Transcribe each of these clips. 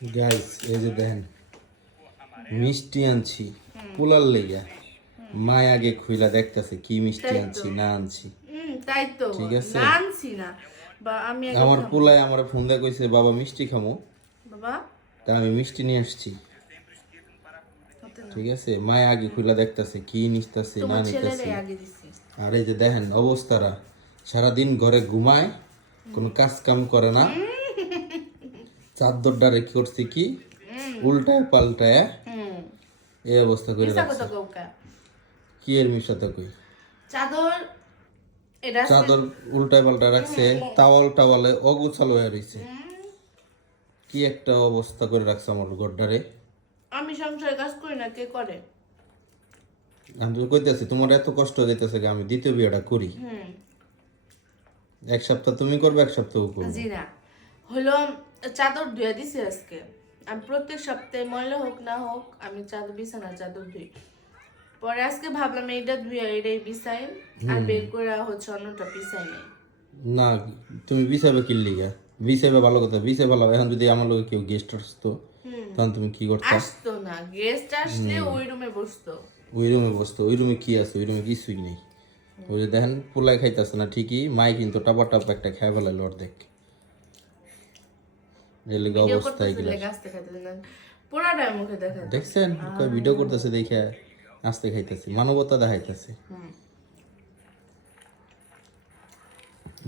Guys এই যে দেখেন মিষ্টি আনছি পোলার লেগা। মায় আগে খুইলা দেখতেছে কি মিষ্টি আনছি না আনছি। তাই তো। ঠিক আছে। না আনছি না। বা আমি আমার। পোলায় আমার ফোন দিয়ে কইছে বাবা মিষ্টি খামো। বাবা? তা আমি মিষ্টি নিয়ে আসছি। ঠিক আছে? মায় আগে খুইলা দেখতেছে কি নিস্তাছে না নিতেছে আর এই যে দেখেন অবস্থারা সারাদিন ঘরে ঘুমায় কোনো কাজ কাম করে না। চাদরটা রেখে করছে কি? উল্টায় পাল্টায় এই অবস্থা করে কি এর মিশাতে কই? চাদর চাদর উল্টায় পাল্টা রাখছে তাওয়াল টাওয়ালে অগুছাল হয়ে রয়েছে কি একটা অবস্থা করে রাখছে আমার গড্ডারে আমি সংসারে কাজ করি না কে করে? আমি তো কইতেছি তোমার এত কষ্ট যাইতেছে আমি দ্বিতীয় বিয়েটা করি। এক সপ্তাহ তুমি করবে এক সপ্তাহ করবে। জি না। হলো চাদর ধুয়ে দিছি আজকে। আমি প্রত্যেক সপ্তাহে ময়লা হোক না হোক আমি চাদর বিছানা চাদর ধুই। পরে আজকে ভাবলাম এইটা ধুয়ে এটাই বিছাই আর বের করে হচ্ছে অন্যটা বিছাই নেই। না তুমি বিছাবে কি লিগা? বিছাবে ভালো কথা বিছাবে ভালো এখন যদি আমার লোকে কেউ গেস্ট আসতো তখন তুমি কি করতে? আসতো না গেস্ট আসলে ওই রুমে বসতো। ওই রুমে বসতো ওই রুমে কি আছে? ওই রুমে কিছুই নেই। ওই যে দেখেন পোলাই খাইতেছে না ঠিকই মাই কিন্তু টপা টপ একটা খেয়ে ফেলাইল অর্ধেক। এর লিগে ভিডিও অবস্থা করতেছিল এগুলা গাছতে খাইতে না। পুরাটাই মুখে দেখা দেখছেন? কয় ভিডিও করতেছে দেখে আসতে খাইতেছে মানবতা দেখাইতেছে। হুম।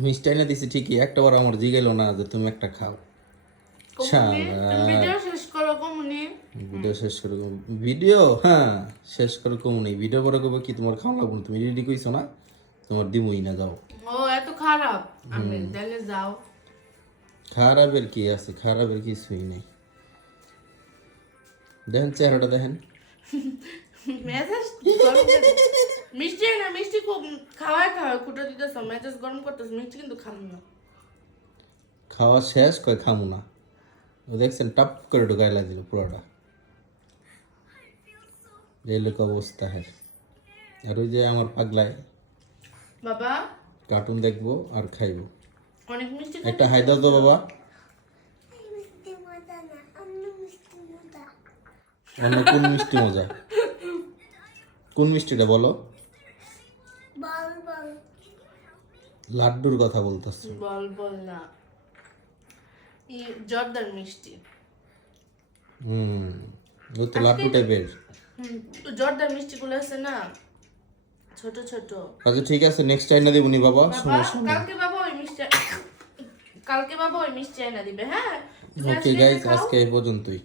মিষ্টি এনে দিছি ঠিকই একটা বার আমার জিগাইলো না যে তুমি একটা খাও। কমুনি, ভিডিও শেষ করো কমুনি? ভিডিও হ্যাঁ শেষ করে কমু নেই ভিডিও করে কবে কি তোমার খাওয়া লাগবে তুমি রেডি কইছো না তোমার দিমুই না যাও। ও এত খারাপ। আমি তাহলে যাও। খারাপের কি আছে খারাপের কিছুই নেই দেখেন চেহারাটা দেখেন মিষ্টি না মিষ্টি খুব খাওয়াই খাওয়াই কুটো দিতেছ মেজাজ গরম করতেছ মিষ্টি কিন্তু খাম না খাওয়া শেষ কয় খামু না দেখছেন টাপ করে ঢুকাইলা দিল পুরোটা এই লোক অবস্থা হ্যাঁ আর ওই যে আমার পাগলায় বাবা কার্টুন দেখব আর খাইবো অনেক মিষ্টি একটা হাই দাও বাবা। অন্য কোন মিষ্টি মজা? কোন মিষ্টিটা বলো? লাড্ডুর কথা বলতেছে। বল বল না। জর্দার মিষ্টি। হুম ও তো লাড্ডু টাইপের জর্দার মিষ্টি গুলো আছে না? ছোট ছোট। আচ্ছা ঠিক আছে নেক্সট টাইম না দেবনি বাবা কালকে বাবা কালকে বাবা ওই মিষ্টি এনে দিবে হ্যাঁ? ওকে গাইস আজকে এই পর্যন্তই।